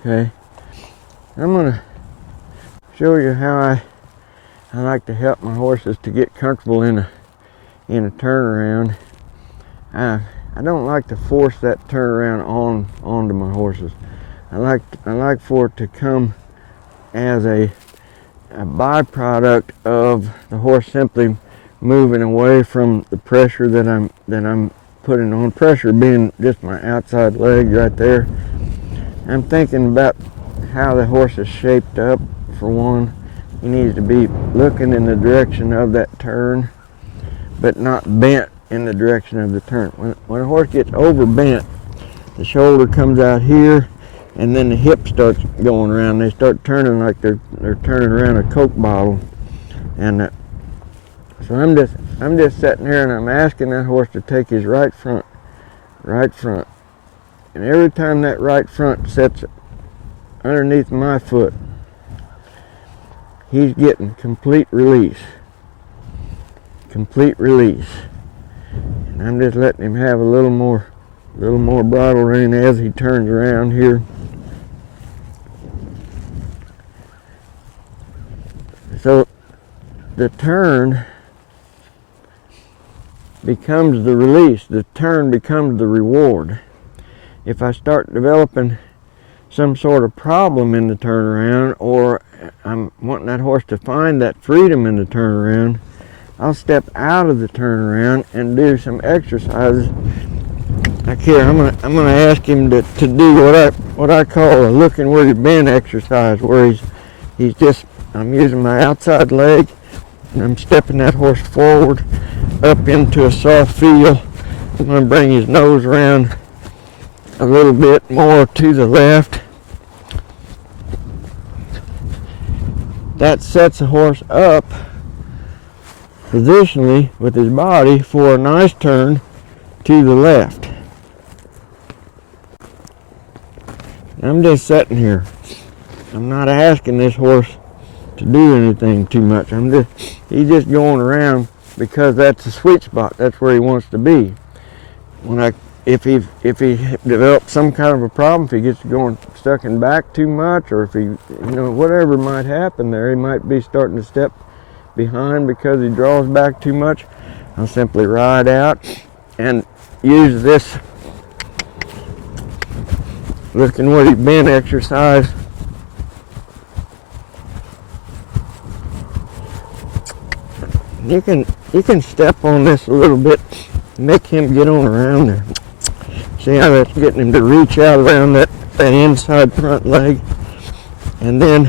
Okay, I'm gonna show you how I like to help my horses to get comfortable in a turnaround. I don't like to force that turnaround onto my horses. I like for it to come as a byproduct of the horse simply moving away from the pressure that I'm putting on. Pressure being just my outside leg right there. I'm thinking about how the horse is shaped up. For one, he needs to be looking in the direction of that turn, but not bent in the direction of the turn. When a horse gets over bent, the shoulder comes out here, and then the hip starts going around. They start turning like they're turning around a Coke bottle. And so I'm just sitting here and I'm asking that horse to take his right front. And every time that right front sets underneath my foot, he's getting complete release. Complete release. And I'm just letting him have a little more bridle rein as he turns around here. So the turn becomes the release. The turn becomes the reward. If I start developing some sort of problem in the turnaround, or I'm wanting that horse to find that freedom in the turnaround, I'll step out of the turnaround and do some exercises. Like here, I'm gonna ask him to do what I call a looking where you've been exercise, where he's just, I'm using my outside leg and I'm stepping that horse forward up into a soft feel. I'm gonna bring his nose around a little bit more to the left. That sets the horse up positionally with his body for a nice turn to the left. I'm just sitting here. I'm not asking this horse to do anything too much. He's just going around because that's the sweet spot. That's where he wants to be. If he develops some kind of a problem, if he gets going stuck in back too much, or if he, whatever might happen there, he might be starting to step behind because he draws back too much, I'll simply ride out and use this looking where he's been exercise. You can step on this a little bit, make him get on around there. See how that's getting him to reach out around that inside front leg. And then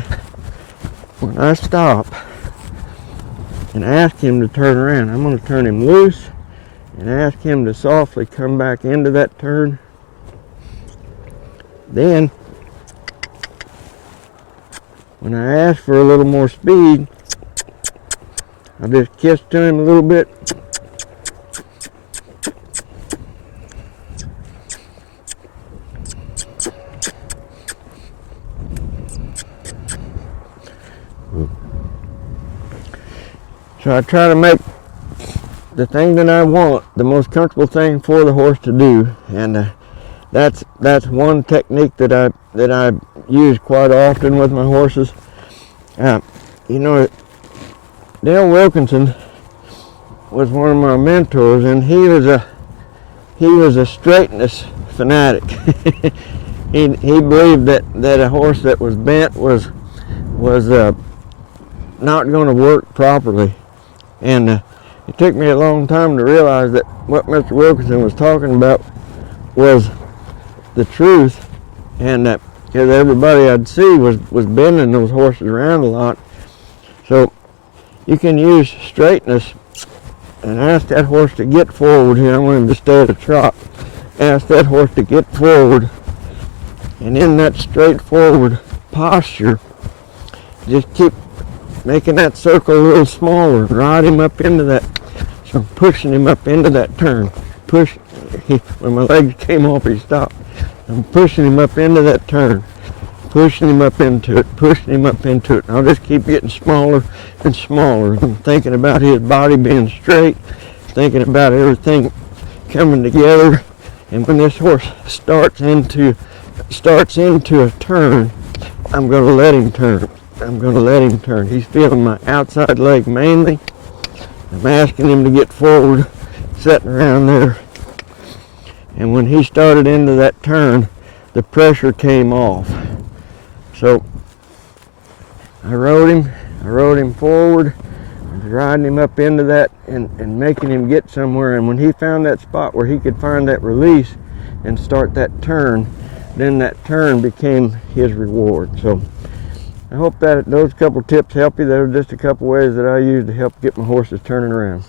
when I stop and ask him to turn around, I'm going to turn him loose and ask him to softly come back into that turn. Then when I ask for a little more speed, I'll just kiss to him a little bit. So I try to make the thing that I want the most comfortable thing for the horse to do, and that's one technique that I use quite often with my horses. Dale Wilkinson was one of my mentors, and he was a straightness fanatic. he believed that a horse that was bent was not going to work properly, and it took me a long time to realize that what Mr. Wilkinson was talking about was the truth, and that because everybody I'd see was bending those horses around a lot. So you can use straightness and ask that horse to get forward here. I want him to stay at a trot. Ask that horse to get forward, and in that straightforward posture, just keep making that circle a little smaller. Ride him up into that. So I'm pushing him up into that turn. When my legs came off, he stopped. I'm pushing him up into that turn. Pushing him up into it. Pushing him up into it. And I'll just keep getting smaller and smaller. I'm thinking about his body being straight. Thinking about everything coming together And when this horse starts into a turn, I'm going to let him turn. I'm going to let him turn. He's feeling my outside leg mainly. I'm asking him to get forward, sitting around there. And when he started into that turn, the pressure came off. So I rode him forward, riding him up into that and making him get somewhere. And when he found that spot where he could find that release and start that turn, then that turn became his reward. So I hope that those couple tips help you. Those are just a couple ways that I use to help get my horses turning around.